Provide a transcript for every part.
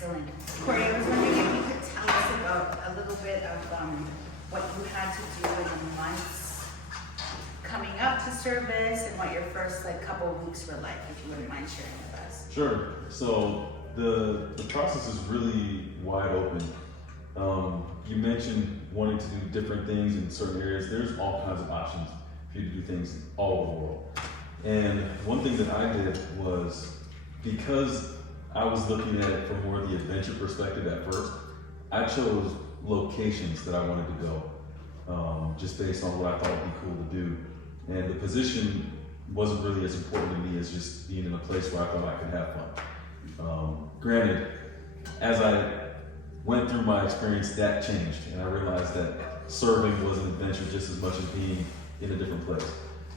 Excellent. Corey, I was wondering if you could tell us about a little bit of what you had to do in the months coming up to service and what your first couple of weeks were like, if you wouldn't mind sharing with us. Sure. So the process is really wide open. You mentioned wanting to do different things in certain areas. There's all kinds of options for you to do things all over the world. And one thing that I did was, because I was looking at it from more of the adventure perspective at first, I chose locations that I wanted to go, just based on what I thought would be cool to do. And the position wasn't really as important to me as just being in a place where I thought I could have fun. Granted, as I went through my experience, that changed, and I realized that serving was an adventure just as much as being in a different place.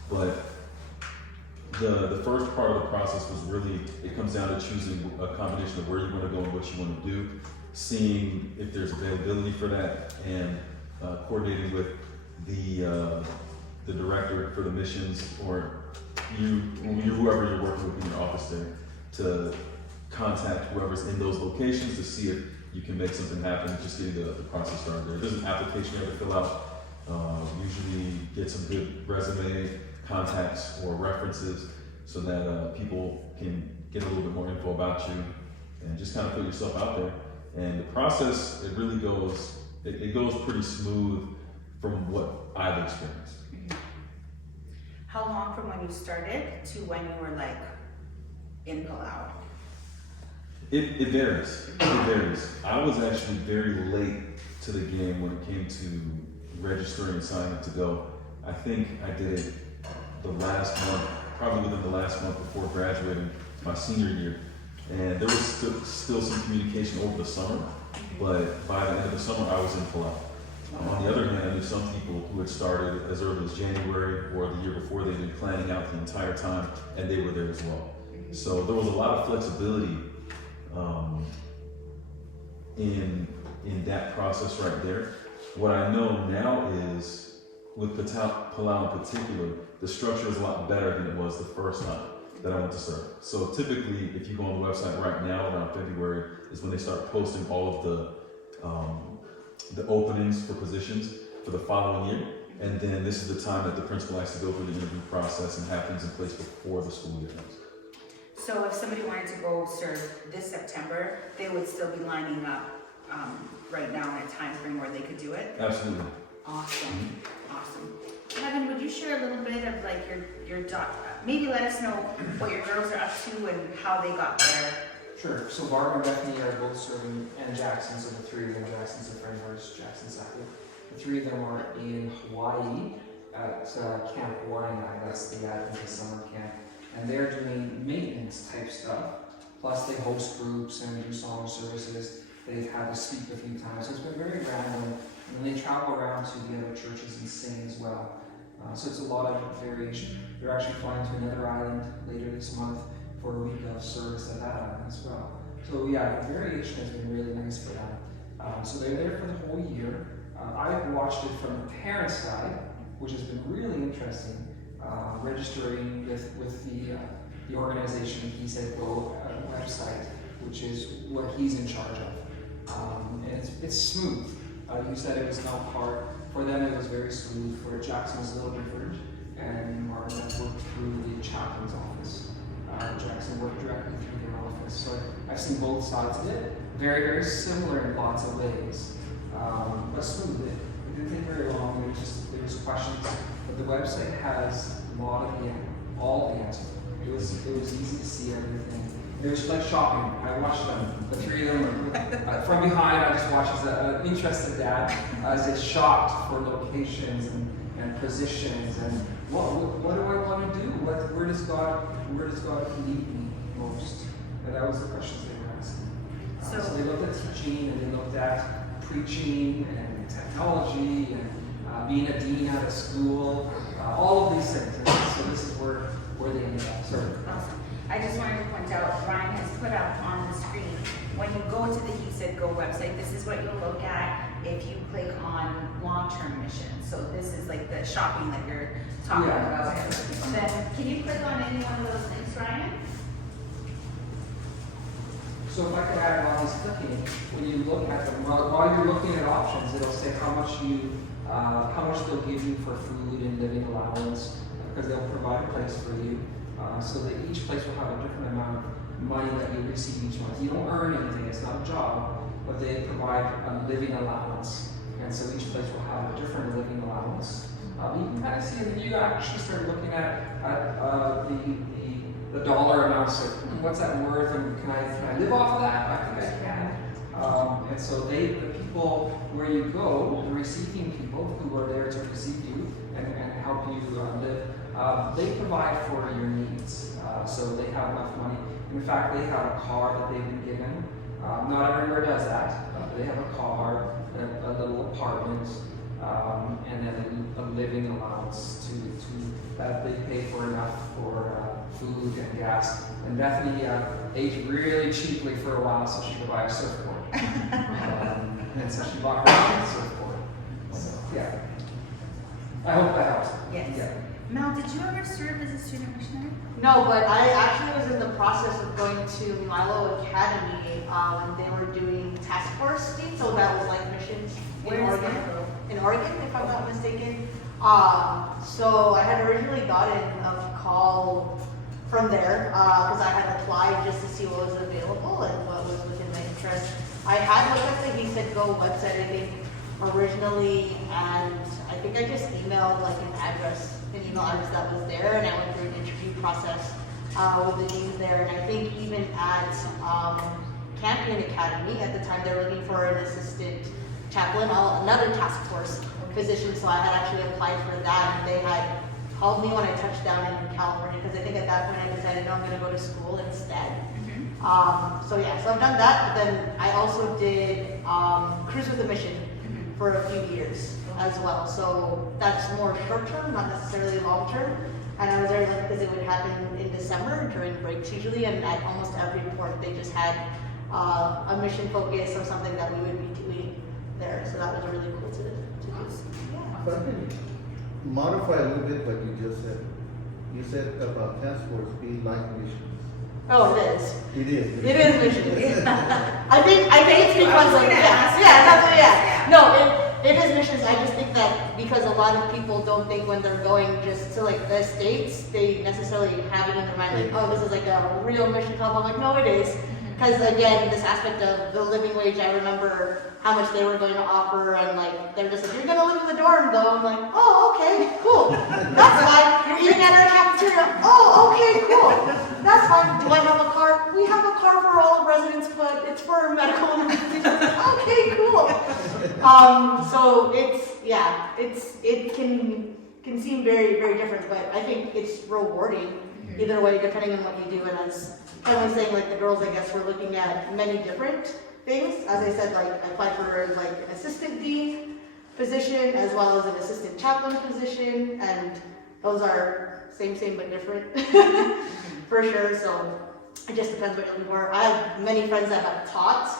But the first part of the process was really, it comes down to choosing a combination of where you want to go and what you want to do, seeing if there's availability for that, and coordinating with the director for the missions, or whoever you're working with in your office there, to contact whoever's in those locations to see if you can make something happen, just getting the process started there. There's an application you have to fill out. Usually get some good resume contacts or references so that people can get a little bit more info about you and just kind of put yourself out there. And the process, it really goes, it goes pretty smooth from what I've experienced. How long from when you started to when you were in Palau? It varies. It varies. I was actually very late to the game when it came to registering and signing up to go. I think I did it the last month, probably within the last month before graduating my senior year. And there was still some communication over the summer, but by the end of the summer, I was in Palau. On the other hand, I knew some people who had started as early as January or the year before. They'd been planning out the entire time, and they were there as well. So there was a lot of flexibility in that process right there. What I know now is, with Palau in particular, the structure is a lot better than it was the first time that I went to serve. So typically, if you go on the website right now, around February, is when they start posting all of the openings for positions for the following year. And then this is the time that the principal likes to go through the interview process and have things in place before the school year ends. So if somebody wanted to go serve this September, they would still be lining up right now in a time frame where they could do it? Absolutely. Awesome. Awesome. Kevin, would you share a little bit of your maybe let us know what your girls are up to and how they got there? Sure. So Barb and Bethany are both serving, and Jackson, so the three of them, Jackson's a friend of ours, Jackson Sackett. The three of them are in Hawaii at Camp Waianae, that's the Adventist summer camp. And they're doing maintenance type stuff, plus they host groups and do song services. They've had to speak a few times, so it's been very random. And then they travel around to the other churches and sing as well. So it's a lot of variation. They're actually flying to another island later this month for a week of service at that island as well. So yeah, the variation has been really nice for them. So they're there for the whole year. I've watched it from the parent side, which has been really interesting. Registering with the organization He Said Go website, which is what he's in charge of. And it's smooth. You said it was not hard. For them it was very smooth. For Jackson it was a little different. And Martin worked through the chaplain's office. Jackson worked directly through their office. So I've seen both sides of it. Very, very similar in lots of ways. But smooth. It didn't take very long. There was questions. But the website has a lot of all the answers. It was easy to see everything. It was like shopping. I watched them, the three of them, from behind. I just watched as an interested dad as they shopped for locations and positions and what do I want to do? Where does God lead me most? And that was the questions they were asking. So they looked at teaching and they looked at preaching and technology and being a dean at a school, all of these things. And so this is where they ended up. Awesome. I just wanted to point out, Ryan has put up on the screen, when you go to the He Said Go website, this is what you'll look at if you click on long-term missions. So this is like the shopping that you're talking about. Then can you click on any one of those links, Ryan? So if I could add while he's clicking, when you look at them, while you're looking at options, it'll say how much they'll give you for food and living allowance, because they'll provide a place for you. So that each place will have a different amount of money that you receive each month. You don't earn anything, it's not a job, but they provide a living allowance. And so each place will have a different living allowance. You can kind of see if you actually start looking at the dollar amounts of what's that worth, and can I live off of that? I think I can. And so the people where you go, the receiving people who are there to receive you and help you live, they provide for your needs. So they have enough money. In fact, they have a car that they've been given. Not everywhere does that, but they have a car, a little apartment, and then a living allowance to that they pay for enough for food and gas. And Bethany ate really cheaply for a while so she could buy a surfboard. And so she bought her own surfboard. So, yeah. I hope that helps. Yes. Yeah. Mel, did you ever serve as a student missionary? No, but I actually was in the process of going to Milo Academy when they were doing task force meet, so that was like missions in Where is Oregon. Milo? In Oregon, if I'm not mistaken. So I had originally gotten a call from there because I had applied just to see what was available and what was within my interest. I had looked at the He Said Go website, I think, originally, and I think I just emailed like an email address that was there, and I went through an interview process with the dean there. And I think even at Campion Academy at the time, they were looking for an assistant chaplain, another task force position. So I had actually applied for that, and they had called me when I touched down in California, because I think at that point I decided I'm going to go to school instead. So yeah, so I've done that, but then I also did Cruise with a Mission for a few years as well. So that's more short term, not necessarily long term. And I was very lucky because it would happen in December during breaks usually, and at almost every port they just had a mission focus or something that we would be doing there. So that was really cool to do. Yeah. If I can modify a little bit what you just said. You said about task force being like missions. Oh, it is. It is. It is missions. I think it's because I was of gonna ask yeah. No, it is missions. I just think that because a lot of people don't think when they're going just to like the States, they necessarily have it in their mind like, oh, this is like a real mission club. I'm like, no, it is. Because again, this aspect of the living wage, I remember how much they were going to offer, and like they're just like, you're gonna live in the dorm though. I'm like, oh, okay, cool. That's fine. You're eating at our cafeteria. Oh, okay, cool. That's fine. Do I have a car? We have a car for all residents, but it's for medical emergencies. Okay, cool. So it can seem very, very different, but I think it's rewarding either way, depending on what you do. And as I was saying, like the girls, I guess, were looking at many different things. As I said, like I applied for like an assistant dean position as well as an assistant chaplain position, and those are same but different for sure. So it just depends what you're looking for. I have many friends that have taught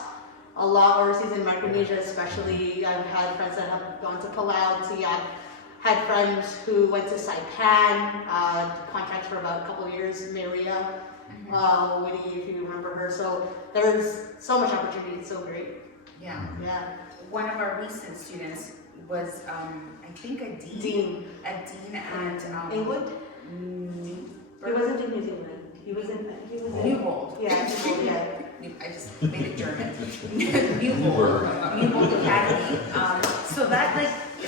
a lot overseas in Micronesia, especially. I've had friends that have gone to Palau, Siak, had friends who went to Saipan, contracts for about a couple of years, Maria. Whitty, if you remember her. So there's so much opportunity. It's so great. Yeah. Yeah. One of our recent students was, I think, a dean. Dean. A dean at England? He wasn't in New Zealand. He was in Newbold. Yeah, Newbold, yeah. I just made it German. Newbold Academy.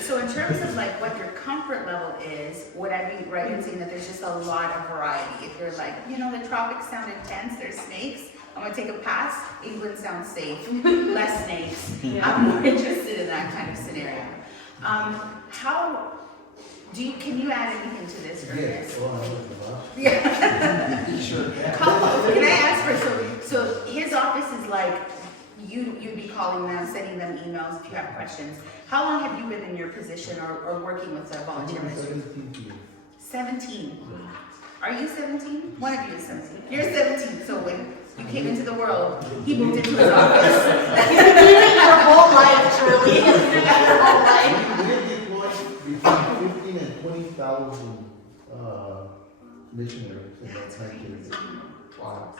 So in terms of like what your comfort level is, would I be right in saying that there's just a lot of variety? If you're like, the tropics sound intense, there's snakes, I'm gonna take a pass. England sounds safe, less snakes. Yeah. I'm more interested in that kind of scenario. Can you add anything to this? Yes. Well, I was about. Yeah. Sure. Can I ask for so his office is like you'd be calling them, sending them emails if you have questions. How long have you been in your position or working with a volunteer ministry? 17 years. 17. Are you 17? One of you is 17. You're 17. So when you came into the world, he moved into his office. You've been doing it your whole life, truly. You've been doing it your whole life. We deployed between 15 and 20,000 missionaries in that time period. Wow.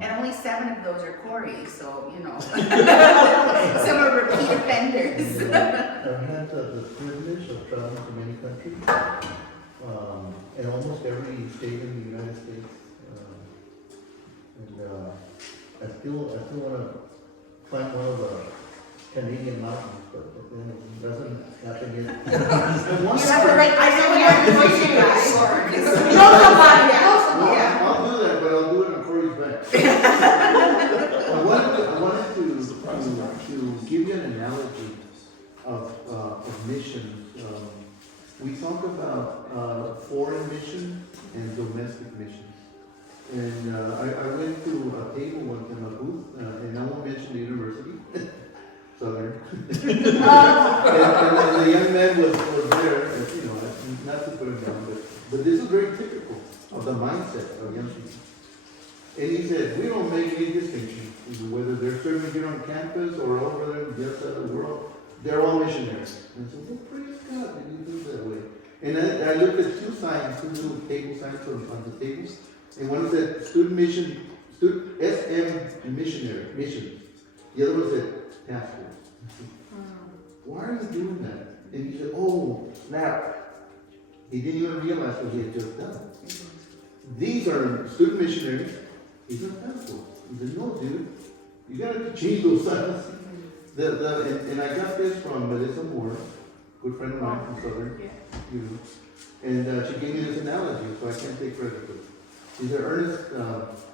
And only 7 of those are Corey, so, you know. Some are repeat offenders. I've had the privilege of traveling to many countries, and almost every state in the United States. I still want to climb one of the Canadian mountains, but then it doesn't happen yet. You have to write, I know you're a Christian guy. you know somebody, you know somebody. I'll do that, but I'll do it on Corey's back. I wanted to give you an analogy of missions. We talk about foreign mission and domestic missions. And I went to a table one time, a booth, and I won't mention the university, Southern. and the young man was there, and, you know, not to put him down, but this is very typical of the mindset of young people. And he said, we don't make any distinction whether they're serving here on campus or over there on the other side of the world. They're all missionaries. And I said, well, praise God, and you do it that way. And I looked at 2 signs, 2 little table signs on the tables. And one said student mission, SM missionary, missions. The other one said task force. Why are you doing that? And he said, oh, snap. He didn't even realize what he had just done. These are student missionaries. These are task force. He said, no, dude, you got to change those signs. And I got this from Melissa Moore, good friend of mine from Southern. You know, and she gave me this analogy, so I can't take credit for it. She's an earnest,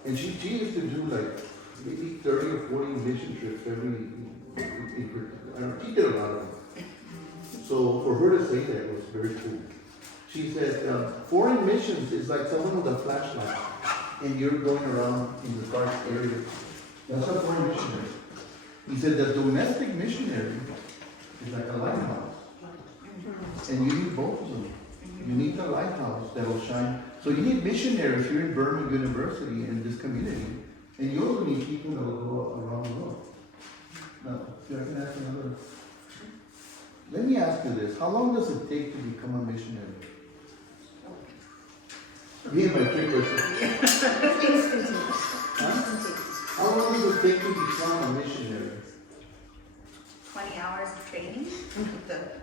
and she used to do like maybe 30 or 40 mission trips she did a lot of them. So for her to say that was very cool. She said, foreign missions is like someone with a flashlight, and you're going around in the dark area. That's a foreign missionary. He said the domestic missionary is like a lighthouse, and you need both of them. You need the lighthouse that will shine. So you need missionaries here in Burman University and this community, and you also need people that will go around the world. Now, if I can ask another, let me ask you this: how long does it take to become a missionary? Me and my trick question. Huh? How long does it take to become a missionary? 20 hours of training.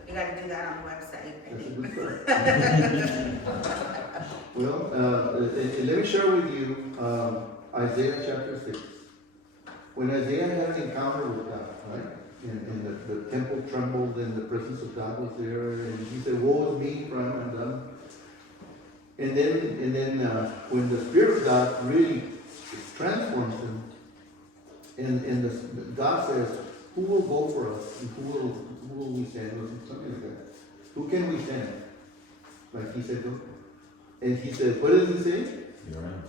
You got to do that on the website. That's a good start. Well, let me share with you Isaiah chapter 6. When Isaiah had an encounter with God, right? And the temple trembled and the presence of God was there, and he said, woe is me, for I'm undone. And then when the Spirit of God really transforms him, and God says, who will go for us? And who will we send? Or something like that. Who can we send? Like he said, go. And he said, what does he say? Here I am.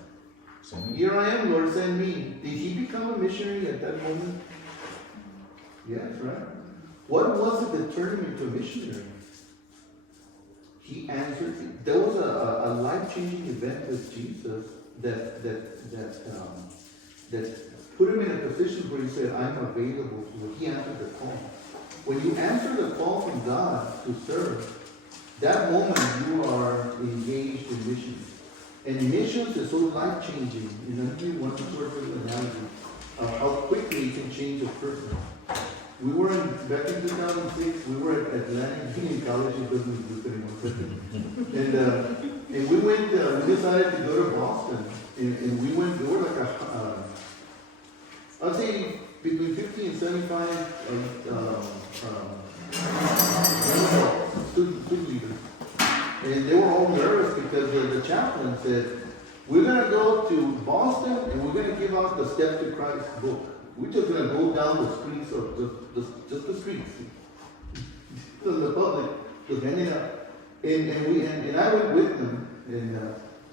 Send me. Here I am, Lord, send me. Did he become a missionary at that moment? Yes, right? What was it that turned him into a missionary? He answered. There was a life-changing event with Jesus that put him in a position where he said, I'm available to you. He answered the call. When you answer the call from God to serve, that moment you are engaged in missions. And missions is so life-changing. You know, give you one sort of analogy of how quickly it can change a person. We were back in 2006, we were at Atlantic, in college, it doesn't exist anymore. And we went, we decided to go to Boston. And we went, there were like I'd say between 50 and 75 student leaders. And they were all nervous because the chaplain said, we're going to go to Boston and we're going to give out the Step to Christ book. We're just going to go down the streets of just the streets. So the public was handing out. And I went with them. And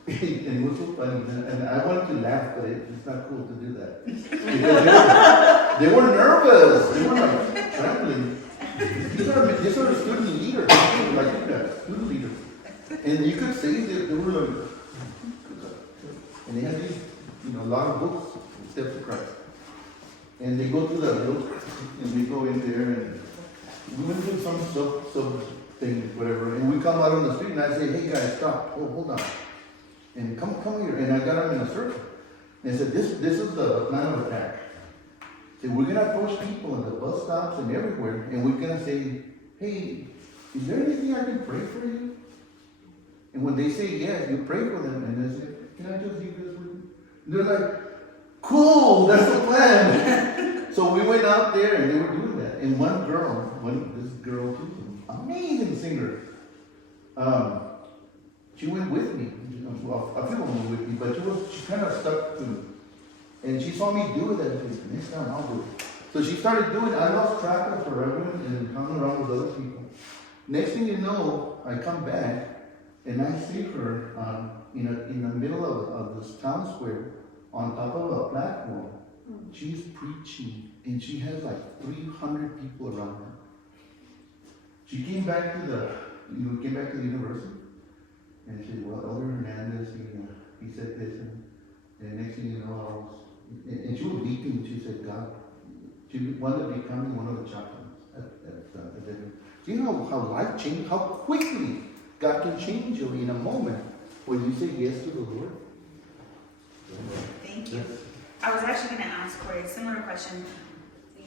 it was so funny. And I wanted to laugh, but it's not cool to do that. Because they were nervous. They were like trembling. These are the student leaders, like you guys, student leaders. And you could see they were like, and they had these, a lot of books, Step to Christ. And they go to the book, and we go in there, and we went to some sub thing, whatever. And we come out on the street, and I say, hey guys, stop, hold on. And come here. And I got them in a circle. And said, this is the plan of attack. So we're gonna approach people at the bus stops and everywhere, and we're gonna say, hey, is there anything I can pray for you? And when they say yes, you pray for them, and they say, can I just leave this with you? And they're like, cool, that's the plan. So we went out there and they were doing that. And this girl, too, amazing singer, she went with me. Well, a few of them went with me, but she kind of stuck to, and she saw me do it, and she said, next time I'll do it. So she started doing it. I lost track of her and hung around with other people. Next thing you know, I come back and I see her in the middle of this town square on top of a platform. She's preaching, and she has like 300 people around her. She came back to the university, and she said, well, Elder Hernandez, he said this, and next thing you know, and she was weeping. She said, God, she wanted to become one of the chaplains at the. You know how life changed, how quickly God can change you in a moment when you say yes to the Lord. Thank you. I was actually going to ask Corey a similar question.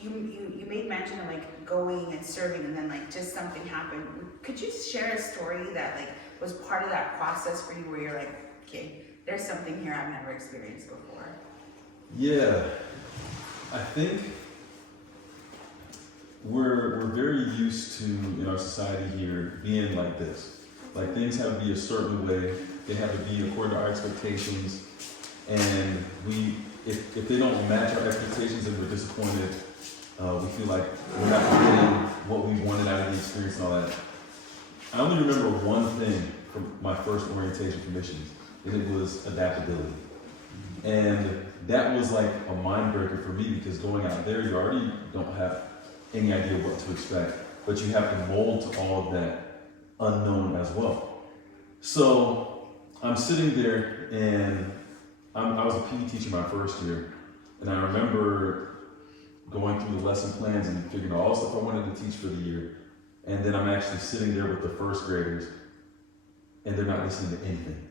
You made mention of like going and serving, and then like just something happened. Could you share a story that like was part of that process for you, where you're like, okay, there's something here I've never experienced before? Yeah, I think we're very used to, in our society here, being like this. Like things have to be a certain way. They have to be according to our expectations. And if they don't match our expectations, then we're disappointed. We feel like we're not getting what we wanted out of the experience and all that. I only remember one thing from my first orientation for missions, and it was adaptability. And that was like a mind breaker for me, because going out there, you already don't have any idea what to expect, but you have to mold to all of that unknown as well. So I'm sitting there, and I was a PE teacher my first year, and I remember going through the lesson plans and figuring out all the stuff I wanted to teach for the year. And then I'm actually sitting there with the first graders, and they're not listening to anything.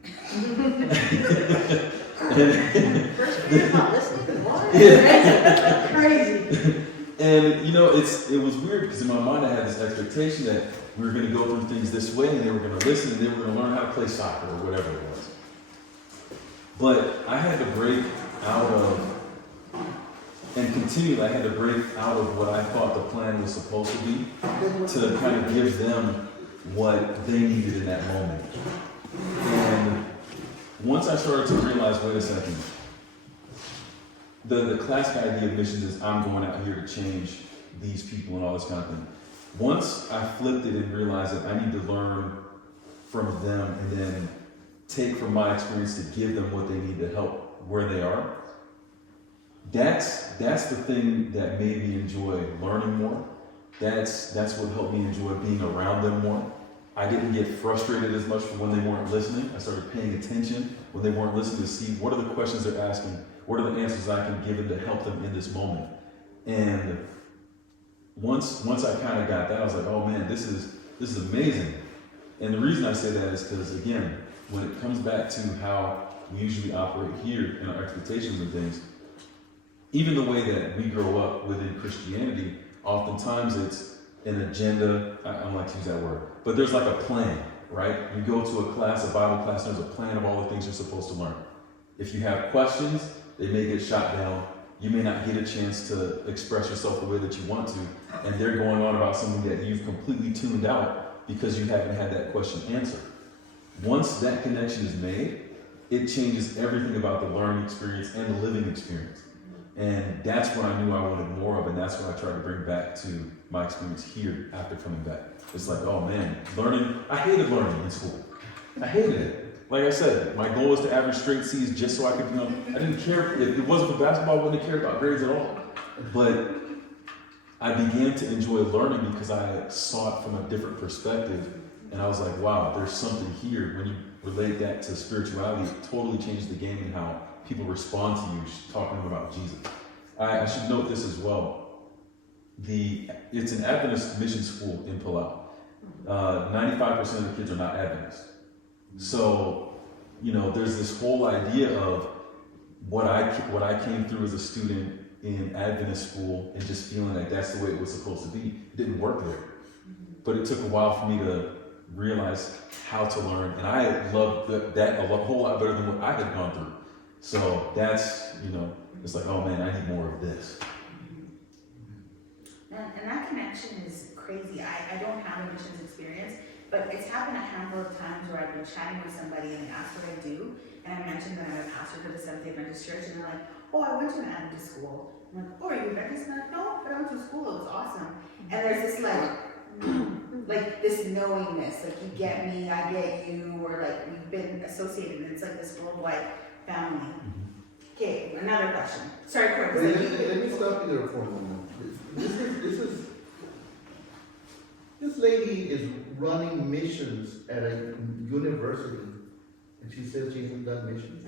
First grader's not listening? What? Yeah. Crazy. And you know, it was weird, because in my mind I had this expectation that we were going to go through things this way, and they were going to listen, and they were going to learn how to play soccer or whatever it was. But I had to break out of, and continually I had to break out of what I thought the plan was supposed to be, to kind of give them what they needed in that moment. And once I started to realize, wait a second, the classic idea of missions is I'm going out here to change these people and all this kind of thing. Once I flipped it and realized that I need to learn from them and then take from my experience to give them what they need to help where they are, that's the thing that made me enjoy learning more. That's what helped me enjoy being around them more. I didn't get frustrated as much when they weren't listening. I started paying attention when they weren't listening to see what are the questions they're asking, what are the answers I can give them to help them in this moment. And once I kind of got that, I was like, oh man, this is amazing. And the reason I say that is because, again, when it comes back to how we usually operate here in our expectations and things, even the way that we grow up within Christianity, oftentimes it's an agenda. I don't like to use that word, but there's like a plan, right? You go to a class, a Bible class, there's a plan of all the things you're supposed to learn. If you have questions, they may get shot down. You may not get a chance to express yourself the way that you want to, and they're going on about something that you've completely tuned out because you haven't had that question answered. Once that connection is made, it changes everything about the learning experience and the living experience. And that's what I knew I wanted more of, and that's what I tried to bring back to my experience here after coming back. It's like, oh man, learning, I hated learning in school. I hated it. Like I said, my goal was to average straight C's just so I could, I didn't care, if it wasn't for basketball, I wouldn't care about grades at all. But I began to enjoy learning because I saw it from a different perspective. And I was like, wow, there's something here. When you relate that to spirituality, it totally changes the game and how people respond to you talking about Jesus. I should note this as well. It's an Adventist mission school in Palau. 95% of the kids are not Adventist. So, there's this whole idea of what I came through as a student in Adventist school and just feeling like that's the way it was supposed to be, it didn't work there. But it took a while for me to realize how to learn, and I loved that a whole lot better than what I had gone through. So that's, it's like, oh man, I need more of this. And that connection is crazy. I don't have a missions experience, but it's happened a handful of times where I've been chatting with somebody and they ask what I do, and I mentioned that I'm a pastor for the Seventh-day Adventist Church, and they're like, oh, I went to an Adventist school. I'm like, oh, are you Adventist? I'm like, no, but I went to school, it was awesome. And there's this like this knowingness, like you get me, I get you, or like we've been associated, and it's like this worldwide family. Okay, another question. Sorry, Corey. Let me stop you there for a moment. This lady is running missions at a university, and she says she hasn't done missions.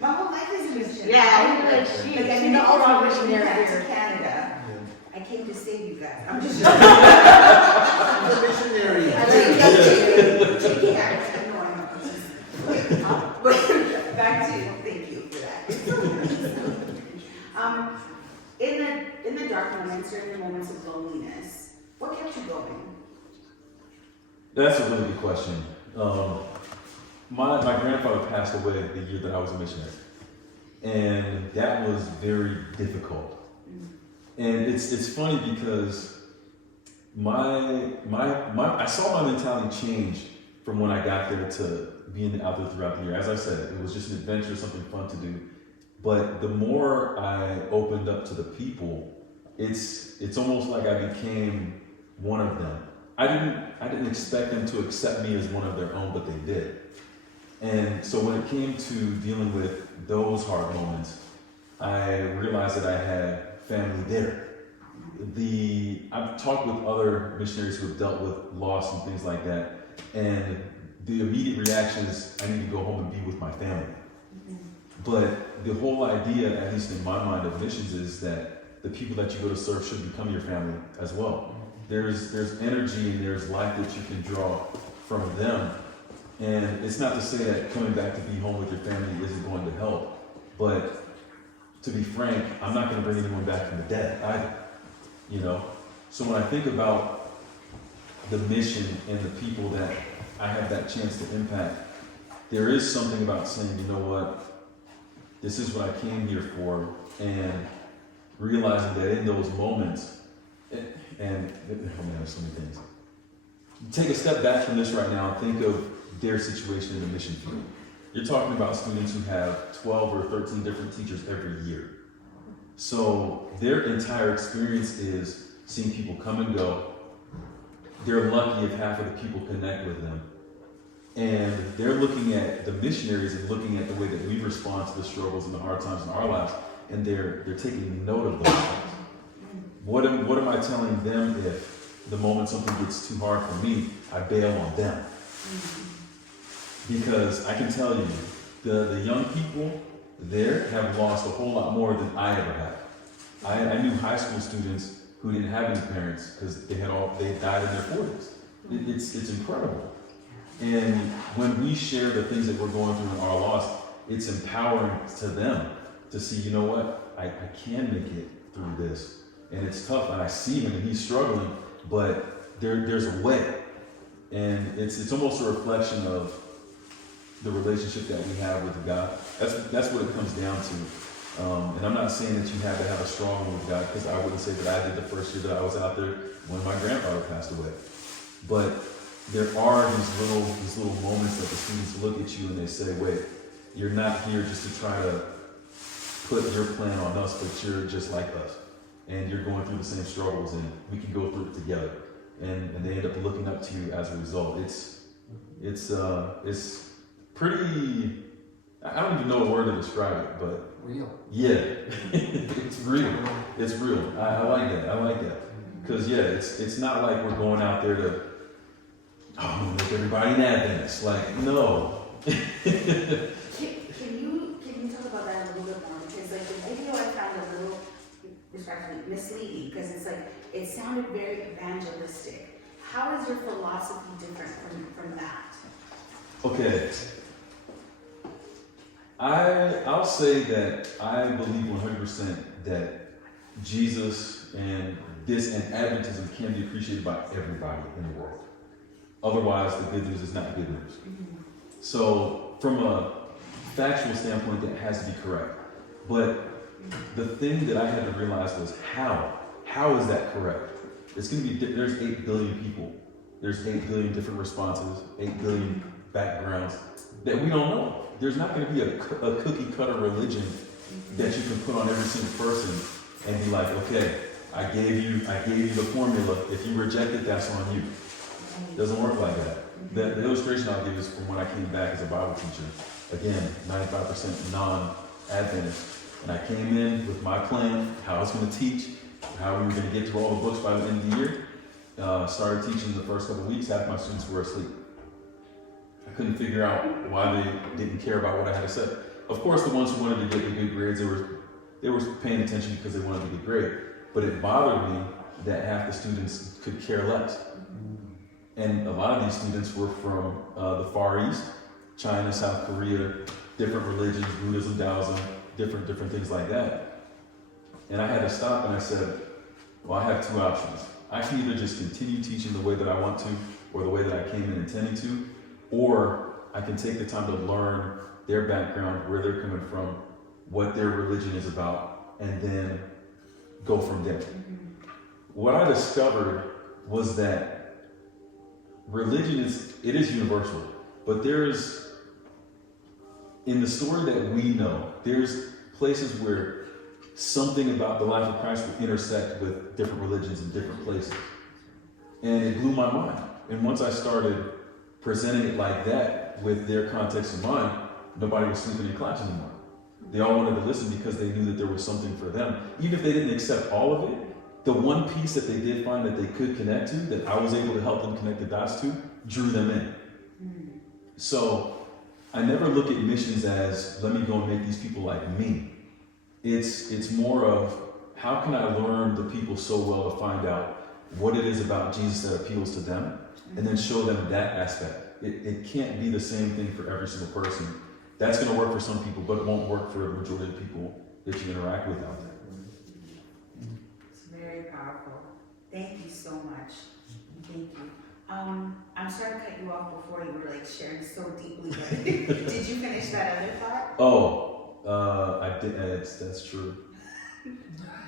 My whole life is a mission. Yeah, I feel like She's she's the ultimate missionary to here. Canada. Yeah. I came to save you guys. I'm just She's a missionary. I like taking action. No, I'm not. But back to thank you for that. In the dark moments, during the moments of loneliness, what kept you going? That's a really good question. My grandfather passed away the year that I was a missionary, and that was very difficult. And it's funny because I saw my mentality change from when I got there to being out there throughout the year. As I said, it was just an adventure, something fun to do. But the more I opened up to the people, it's almost like I became one of them. I didn't expect them to accept me as one of their own, but they did. And so when it came to dealing with those hard moments, I realized that I had family there. I've talked with other missionaries who have dealt with loss and things like that, and the immediate reaction is, I need to go home and be with my family. But the whole idea, at least in my mind, of missions is that the people that you go to serve should become your family as well. There's energy and there's life that you can draw from them. And it's not to say that coming back to be home with your family isn't going to help, but to be frank, I'm not going to bring anyone back from the dead either. So when I think about the mission and the people that I have that chance to impact, there is something about saying, you know what, this is what I came here for, and realizing that in those moments, and there's so many things. Take a step back from this right now and think of their situation in the mission field. You're talking about students who have 12 or 13 different teachers every year. So their entire experience is seeing people come and go. They're lucky if half of the people connect with them. And they're looking at the missionaries and looking at the way that we respond to the struggles and the hard times in our lives, and they're taking note of those things. What am I telling them if the moment something gets too hard for me, I bail on them? Because I can tell you, the young people there have lost a whole lot more than I ever have. I knew high school students who didn't have any parents because they died in their 40s. It's incredible. And when we share the things that we're going through in our loss, it's empowering to them to see, you know what, I can make it through this. And it's tough, and I see him and he's struggling, but there's a way. And it's almost a reflection of the relationship that we have with God. That's what it comes down to. And I'm not saying that you have to have a strong one with God, because I wouldn't say that I did the first year that I was out there when my grandfather passed away. But there are these little moments that the students look at you and they say, wait, you're not here just to try to put your plan on us, but you're just like us. And you're going through the same struggles, and we can go through it together. And they end up looking up to you as a result. It's pretty, I don't even know a word to describe it, but Real. yeah, it's real. It's real. I like that. I like that. Because yeah, it's not like we're going out there to, I'm gonna make everybody an Adventist. Like, no. Can you talk about that a little bit more? Because like the video I found a little respectfully misleading, because it's like it sounded very evangelistic. How is your philosophy different from that? Okay. I'll say that I believe 100% that Jesus and Adventism can be appreciated by everybody in the world. Otherwise, the good news is not good news. So, from a factual standpoint, that has to be correct. But the thing that I had to realize was how. How is that correct? It's going to be, there's 8 billion people. There's 8 billion different responses, 8 billion backgrounds that we don't know. There's not going to be a cookie cutter religion that you can put on every single person and be like, okay, I gave you the formula. If you reject it, that's on you. It doesn't work like that. The illustration I'll give is from when I came back as a Bible teacher. Again, 95% non-Adventist. And I came in with my plan, how I was going to teach, how we were going to get through all the books by the end of the year. Started teaching the first couple of weeks, half my students were asleep. I couldn't figure out why they didn't care about what I had to say. Of course, the ones who wanted to get the good grades, they were paying attention because they wanted to get great. But it bothered me that half the students could care less. And a lot of these students were from the Far East, China, South Korea, different religions, Buddhism, Taoism, different things like that. And I had to stop and I said, well, I have 2 options. I can either just continue teaching the way that I want to, or the way that I came in intending to, or I can take the time to learn their background, where they're coming from, what their religion is about, and then go from there. What I discovered was that religion is universal, but there's, in the story that we know, there's places where something about the life of Christ will intersect with different religions in different places. And it blew my mind. And once I started presenting it like that with their context in mind, nobody was sleeping in class anymore. They all wanted to listen because they knew that there was something for them. Even if they didn't accept all of it, the one piece that they did find that they could connect to, that I was able to help them connect the dots to, drew them in. So I never look at missions as, let me go and make these people like me. It's more of, how can I learn the people so well to find out what it is about Jesus that appeals to them, and then show them that aspect. It can't be the same thing for every single person. That's going to work for some people, but it won't work for the majority of people that you interact with out there. It's very powerful. Thank you so much. Thank you. I'm sorry to cut you off before you were like sharing so deeply. But did you finish that other thought? Oh, I did. That's true.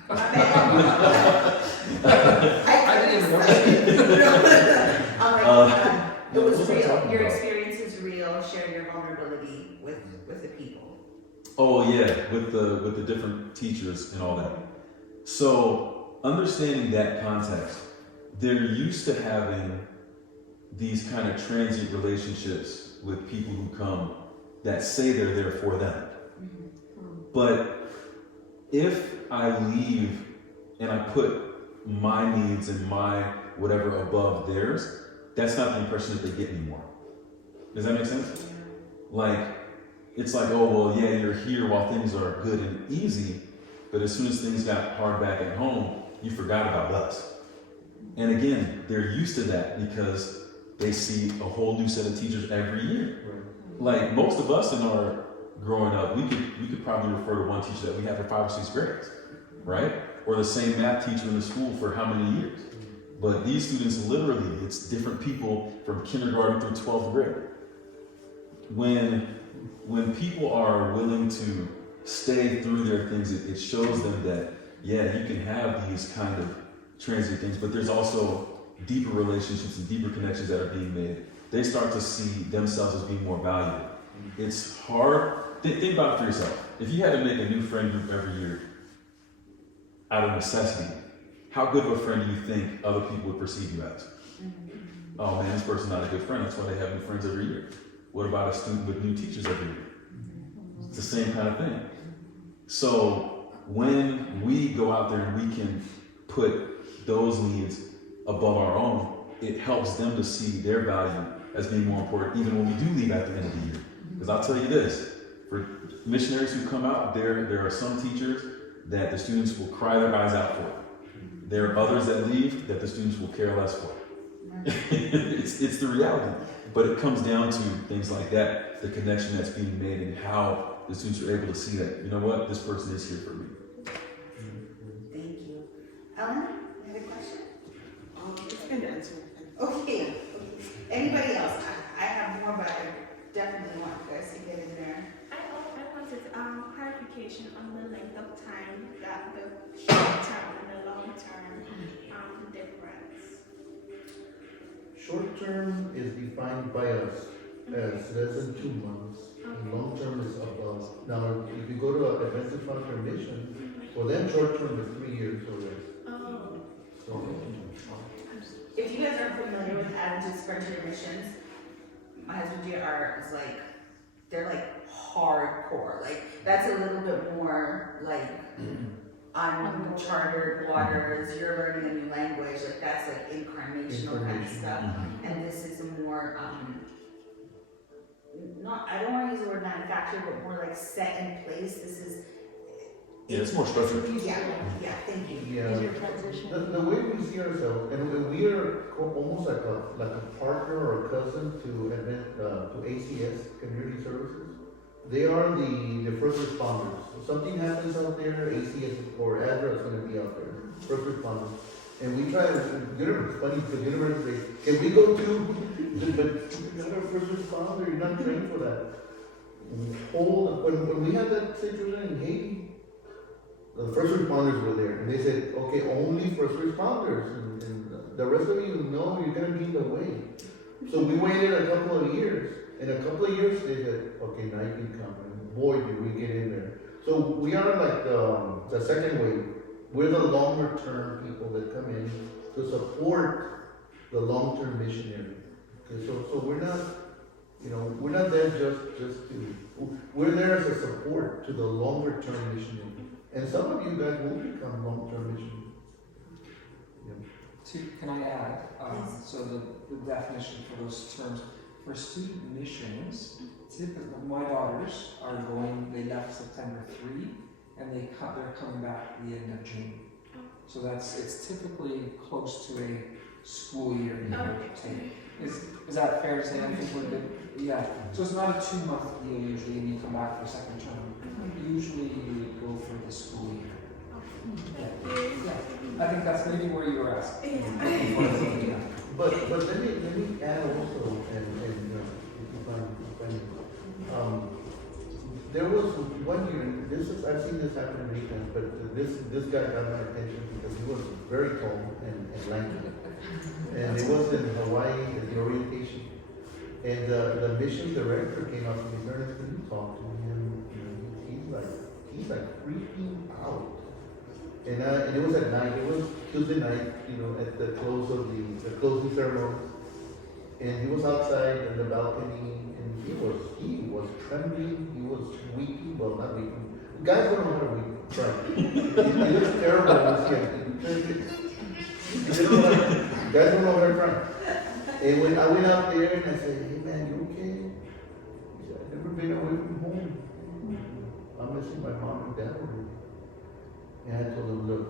I didn't even know. It was what was I real. talking Your about? experience is real. Share your vulnerability with the people. Oh yeah, with the different teachers and all that. So understanding that context, they're used to having these kind of transient relationships with people who come that say they're there for them. But if I leave and I put my needs and my whatever above theirs, that's not the impression that they get anymore. Does that make sense? Like, it's like, oh, well, yeah, you're here while things are good and easy, but as soon as things got hard back at home, you forgot about us. And again, they're used to that because they see a whole new set of teachers every year. Like most of us in our growing up, we could probably refer to one teacher that we had for 5 or 6 grades, right? Or the same math teacher in the school for how many years? But these students, literally, it's different people from kindergarten through 12th grade. When people are willing to stay through their things, it shows them that, yeah, you can have these kind of transient things, but there's also deeper relationships and deeper connections that are being made. They start to see themselves as being more valuable. It's hard. Think about it for yourself. If you had to make a new friend group every year out of necessity, how good of a friend do you think other people would perceive you as? Oh man, this person's not a good friend. That's why they have new friends every year. What about a student with new teachers every year? It's the same kind of thing. So when we go out there and we can put those needs above our own, it helps them to see their value as being more important, even when we do leave at the end of the year. Because I'll tell you this, for missionaries who come out, there are some teachers that the students will cry their eyes out for. There are others that leave that the students will care less for. It's the reality. But it comes down to things like that, the connection that's being made and how the students are able to see that, you know what, this person is here for me. Thank you. Ellen, you had a question? It's been answered. Okay. Anybody else? I have more, but I definitely want you guys to get in there. I wanted clarification on the length of time that the short term and the long term difference. Short term is defined by us as less than 2 months. And long term is above. Now, if you go to a Adventist long-term mission, for them short term is 3 years or less. Oh. So, If you guys aren't familiar with Adventist frontier missions, my husband JR is like, they're like hardcore. Like, that's a little bit more like uncharted waters, you're learning a new language, like that's like incarnational kind of stuff. And this is a more, not, I don't want to use the word manufactured, but more like set in place. This is. Yeah, it's more structured. Yeah, thank you. yeah. Easier transition. The way we see ourselves, and we are almost like a partner or a cousin to ACS, Community Services. They are the first responders. If something happens out there, ACS or ADRA is going to be out there, first responders. And we try to, it's funny because universities say, can we go too? But you're not a first responder, you're not trained for that. When we had that situation in Haiti, the first responders were there, and they said, okay, only first responders, and the rest of you know you're going to be in the way. So we waited a couple of years. In a couple of years, they said, okay, now you can come. And boy, did we get in there. So we are like the second wave. We're the longer term people that come in to support the long-term missionary. Okay, so we're not, we're not there just to, we're there as a support to the longer term missionary. And some of you guys will become long-term missionaries. Can I add, so the definition for those terms, for student missions, typically my daughters are going, they left September 3, and they're coming back at the end of June. So it's typically close to a school year, take. Is that fair to say? I think we're good. Yeah. So it's not a 2-month deal usually, and you come back for a second term. Usually you go for the school year. Yeah. I think that's maybe where you were asking. But let me add also, and there was one year, I've seen this happen many times, but this guy got my attention because he was very tall and lanky. And it was in Hawaii at the orientation. And the mission director came up to me, Ernest, can you talk to him? He's like freaking out. And it was at night, it was Tuesday night, at the close of the closing ceremony. And he was outside in the balcony, and he was trembling, he was weeping, well not weeping. Guys don't know how to weep, right? He looks terrible guys don't know how to cry. And when I went out there and I said, hey man, you okay? He said, I've never been away from home. I'm missing my mom and dad already. And I told him, look,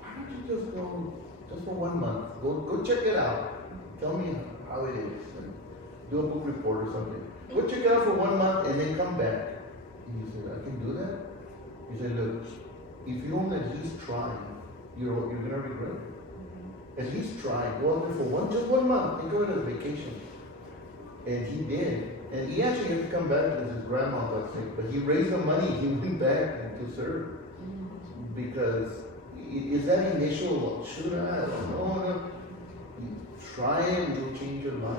why don't you just go, just for 1 month, go check it out. Tell me how it is. And do a book report or something. Go check it out for 1 month and then come back. And he said, I can do that? He said, look, if you don't at least try, you're going to regret it. At least try. Go out there for just 1 month and go on a vacation. And he did. And he actually had to come back because his grandma got sick. But he raised the money. He went back to serve. Because is that initial, should I don't know. Try it and you'll change your life.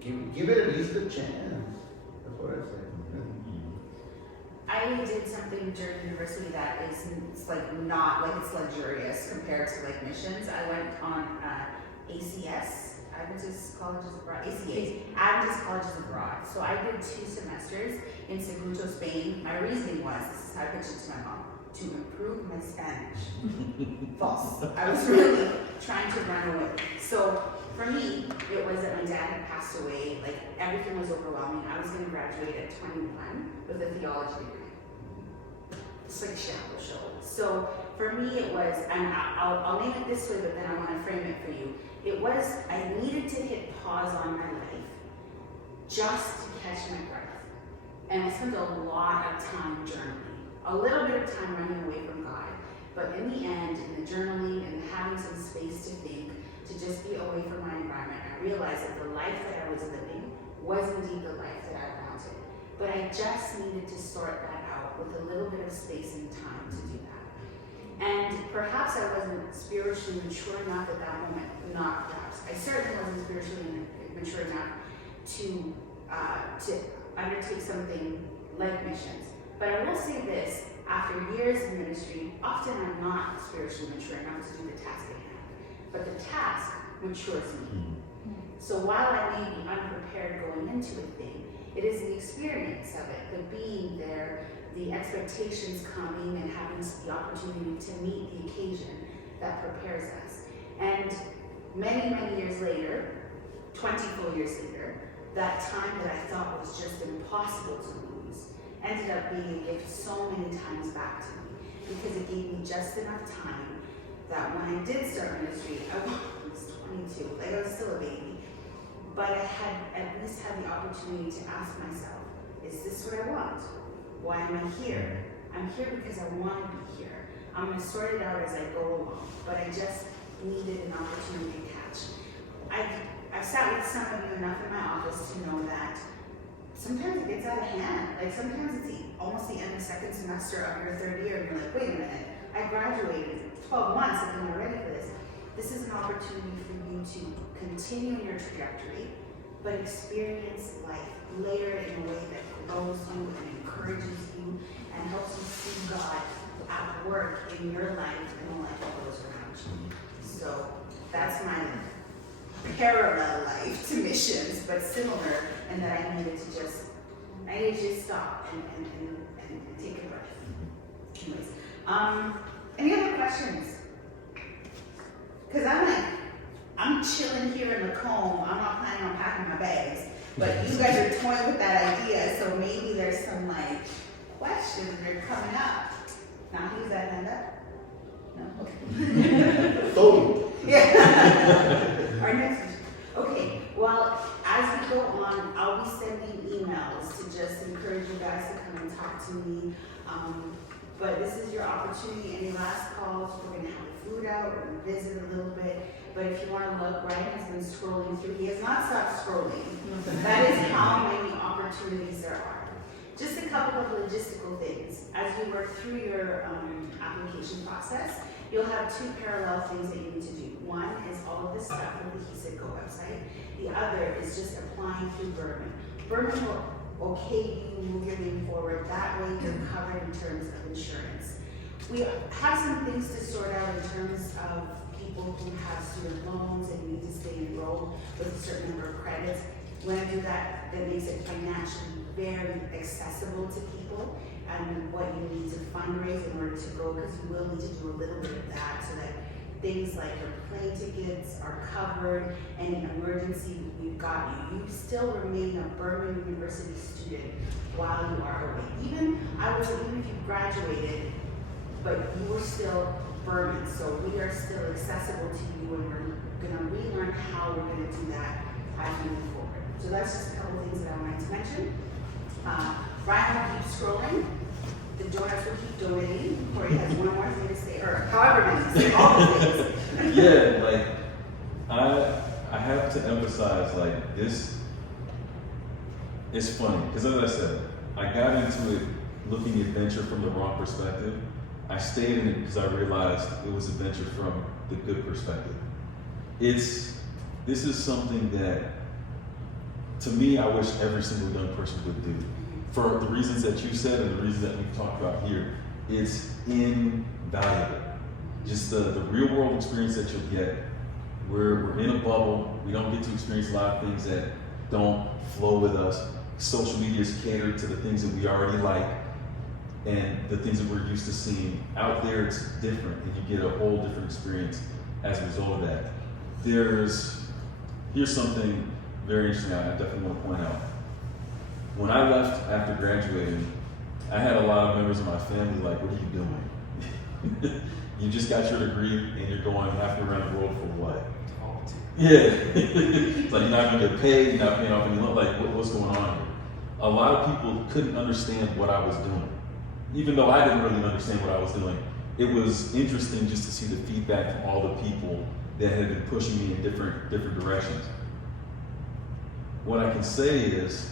Give it at least a chance. That's what I say. I did something during university that is not like it's luxurious compared to like missions. I went on ACS, Adventist Colleges Abroad, ACAs, Adventist Colleges Abroad. So I did 2 semesters in Segundo, Spain. My reasoning was, this is how I pitched it to my mom, to improve my Spanish. False. I was really trying to run away. So for me, it was that my dad had passed away, like everything was overwhelming. I was going to graduate at 21 with a theology degree. It's like a shallow show. So for me it was, and I'll name it this way, but then I want to frame it for you. It was, I needed to hit pause on my life just to catch my breath. and I spent a lot of time journaling, a little bit of time running away from God, but in the end, in the journaling and having some space to think, to just be away from my environment, I realized that the life that I was living was indeed the life that I wanted. But I just needed to sort that out with a little bit of space and time to do that. And perhaps I wasn't spiritually mature enough at that moment, not perhaps. I certainly wasn't spiritually mature enough to undertake something like missions. But I will say this, after years of ministry, often I'm not spiritually mature enough to do the task at hand. But the task matures me. So while I may be unprepared going into a thing, it is the experience of it, the being there, the expectations coming and having the opportunity to meet the occasion that prepares us. And many, many years later, 20 full years later, that time that I thought was just impossible to lose ended up being a gift so many times back to me, because it gave me just enough time that when I did start ministry, I was 22, like I was still a baby, but I had at least had the opportunity to ask myself, is this what I want? Why am I here? I'm here because I want to be here. I'm going to sort it out as I go along, but I just needed an opportunity to catch. I've sat with some of you enough in my office to know that sometimes it gets out of hand. Like sometimes it's almost the end of second semester of your third year and you're like, wait a minute, I graduated 12 months, I've been ready for this. This is an opportunity for you to continue your trajectory, but experience life layered in a way that grows you and encourages you and helps you see God at work in your life and the life of those around you. So that's my parallel life to missions, but similar in that I needed to just stop and take a breath. Anyways, any other questions? Because I'm chilling here in Macomb. I'm not planning on packing my bags, but you guys are toying with that idea, so maybe there's some like questions that are coming up. Now, who's that hand up? No? Okay. Totally. Yeah. Our next question. Okay, well, as we go on, I'll be sending emails to just encourage you guys to come and talk to me. But this is your opportunity. Any last calls? We're going to have food out. We're going to visit a little bit. But if you want to look, Ryan has been scrolling through. He has not stopped scrolling. That is how many opportunities there are. Just a couple of logistical things. As you work through your application process, you'll have two parallel things that you need to do. One is all of this stuff from the He Said Go website. The other is just applying through Burman. Burman will okay you move your name forward. That way you're covered in terms of insurance. We have some things to sort out in terms of people who have student loans and need to stay enrolled with a certain number of credits. When I do that, that makes it financially very accessible to people and what you need to fundraise in order to go, because you will need to do a little bit of that so that things like your plane tickets are covered, any emergency, we've got you. You still remain a Burman University student while you are away. Even if you graduated, but you were still Burman, so we are still accessible to you, and we're gonna relearn how we're gonna do that as we move forward. So that's just a couple of things that I wanted to mention. Ryan will keep scrolling. The donors will keep donating. Corey has one more thing to say, or however many, say all the things. Yeah, like I have to emphasize, like, this is funny because, as I said, I got into it looking at venture from the wrong perspective. I stayed in it because I realized it was a venture from the good perspective. This is something that, to me, I wish every single young person would do. For the reasons that you said and the reasons that we've talked about here, it's invaluable. Just the real world experience that you'll get. We're in a bubble. We don't get to experience a lot of things that don't flow with us. Social media is catered to the things that we already like and the things that we're used to seeing. Out there, it's different, and you get a whole different experience as a result of that. Here's something very interesting I definitely want to point out. When I left after graduating, I had a lot of members of my family like, what are you doing? You just got your degree and you're going halfway around the world for what? Yeah. It's like you're not going to get paid, you're not paying off any loan, like what's going on here? a lot of people couldn't understand what I was doing. Even though I didn't really understand what I was doing, it was interesting just to see the feedback from all the people that had been pushing me in different directions. What I can say is,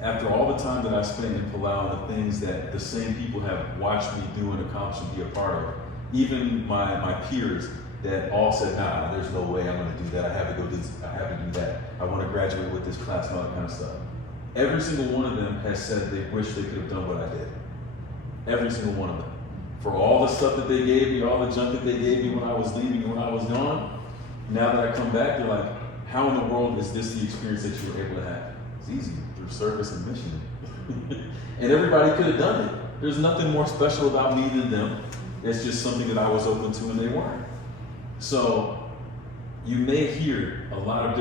after all the time that I spent in Palau and the things that the same people have watched me do and accomplish and be a part of, even my peers that all said, nah, there's no way I'm gonna do that, I have to go do this, I have to do that, I wanna graduate with this class and all that kind of stuff. Every single one of them has said they wish they could have done what I did. Every single one of them. For all the stuff that they gave me, all the junk that they gave me when I was leaving and when I was gone, now that I come back, they're like, how in the world is this the experience that you were able to have? It's easy, through service and mission. And everybody could have done it. There's nothing more special about me than them. It's just something that I was open to and they weren't. So you may hear a lot of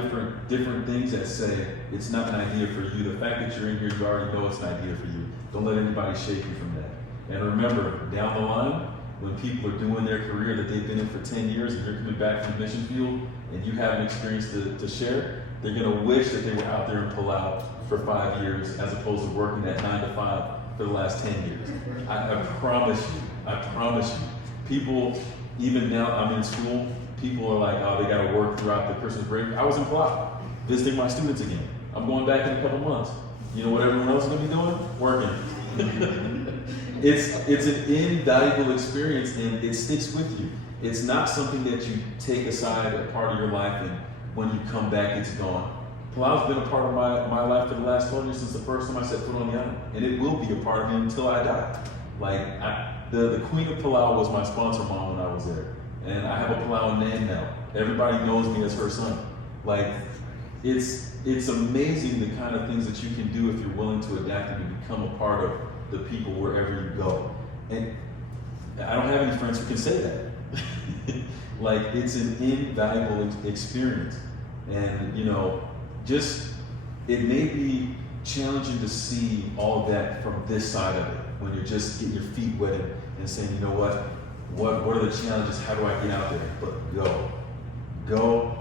different things that say it's not an idea for you. The fact that you're in here, you already know it's an idea for you. Don't let anybody shake you from that. And remember, down the line, when people are doing their career that they've been in for 10 years and you're coming back from the mission field and you have an experience to share, they're gonna wish that they were out there in Palau for 5 years as opposed to working that 9 to 5 for the last 10 years. I promise you. People, even now I'm in school, people are like, oh, they gotta work throughout the Christmas break. I was in Palau, visiting my students again. I'm going back in a couple months. You know what everyone else is gonna be doing? Working. It's an invaluable experience and it sticks with you. It's not something that you take aside a part of your life and when you come back it's gone. Palau's been a part of my life for the last 12 years since the first time I set foot on the island. And it will be a part of me until I die. Like, the Queen of Palau was my sponsor mom when I was there. And I have a Palauan name now. Everybody knows me as her son. Like, it's amazing the kind of things that you can do if you're willing to adapt and to become a part of the people wherever you go. And I don't have any friends who can say that. Like, it's an invaluable experience. And, you know, just, it may be challenging to see all of that from this side of it, when you're just getting your feet wet and saying, you know what are the challenges, how do I get out there? But go.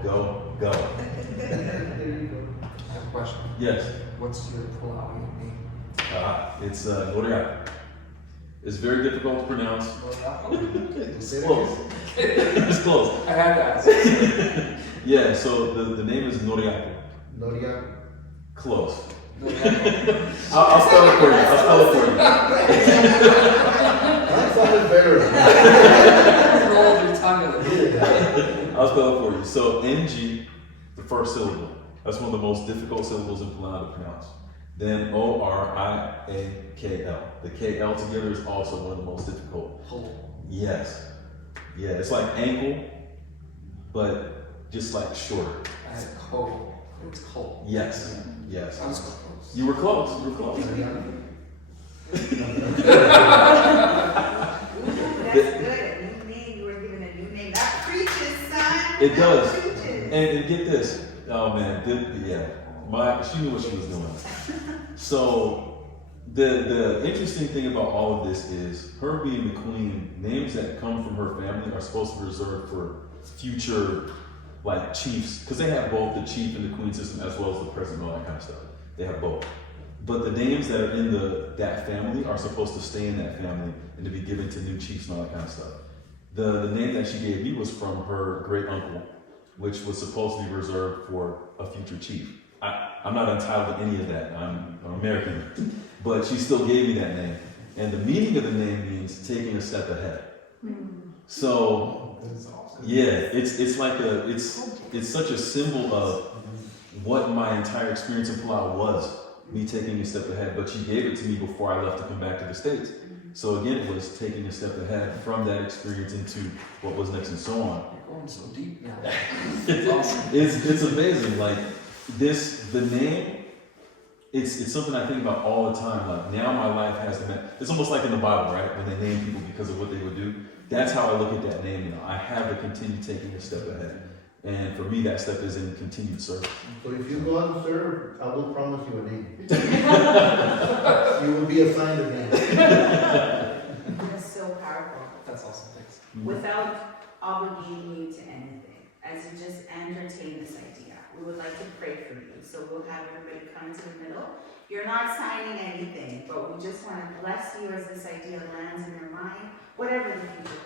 I have a question. Yes. What's your Palauan name? It's Noriak. It's very difficult to pronounce. Say that Close. again. It's close. I had to ask. Yeah, so the name is Noriak. Noria. Close. I'll spell it for you. That's not embarrassing. Roll your tongue a little bit. I'll spell it for you. So NG, the first syllable. That's one of the most difficult syllables in Palau to pronounce. Then Oriakl. The KL together is also one of the most difficult. Yes. Yeah, it's like ankle, but just like shorter. I had cold. It's cold. Yes. I was close. You were close. That's good. A new name. You were given a new name. That preaches, son. It does. That preaches. And get this. Oh man, she knew what she was doing. So the interesting thing about all of this is her being the queen, names that come from her family are supposed to be reserved for future like chiefs, because they have both the chief and the queen system as well as the president and all that kind of stuff. They have both. But the names that are in that family are supposed to stay in that family and to be given to new chiefs and all that kind of stuff. The name that she gave me was from her great uncle, which was supposed to be reserved for a future chief. I'm not entitled to any of that. I'm American. But she still gave me that name. And the meaning of the name means taking a step ahead. So, yeah, it's like it's such a symbol of what my entire experience in Palau was, me taking a step ahead. But she gave it to me before I left to come back to the States. So again, it was taking a step ahead from that experience into what was next and so on. You're going so deep now. It's awesome. It's amazing. Like the name, it's something I think about all the time. Like now my life has it's almost like in the Bible, right? When they name people because of what they would do. That's how I look at that name. You know, I have to continue taking a step ahead. And for me, that step is in continued service. So if you go out and serve, I will promise you a name. You will be assigned a name. That's so powerful. That's awesome. Thanks. Without obligating you to anything, as you just entertain this idea. we would like to pray for you. So we'll have everybody come into the middle. You're not signing anything, but we just want to bless you as this idea lands in your mind, whatever the future